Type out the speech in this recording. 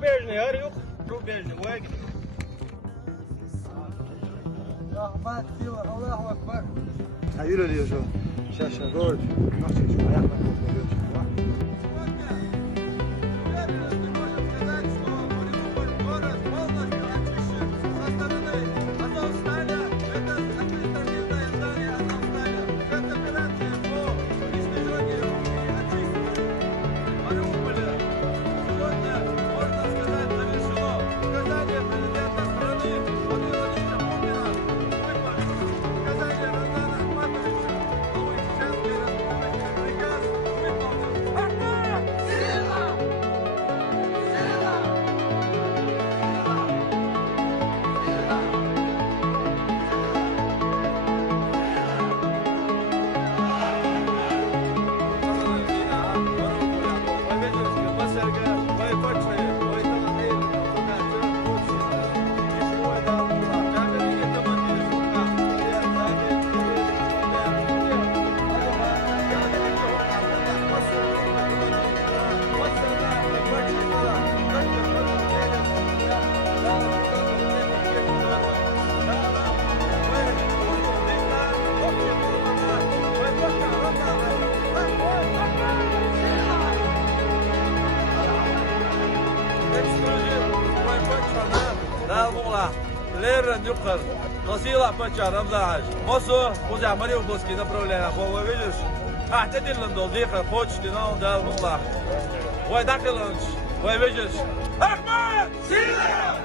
Рубежный, Арюк, рубежный, вайк. Rahmat diyor, Allahu Ekber. Ha yürü diyor şu. Şaşa gol. Nasıl şu ayakla koşuyor. Лерен Юкар, Насила Пача, Рамзаш, Мосо, Музя Мариупольский направление, Хова, видишь? А, ты Дилан Долдиха, почти, но дал Мула. Ой, Дакаланч, ой, видишь? Ахмад! Сила!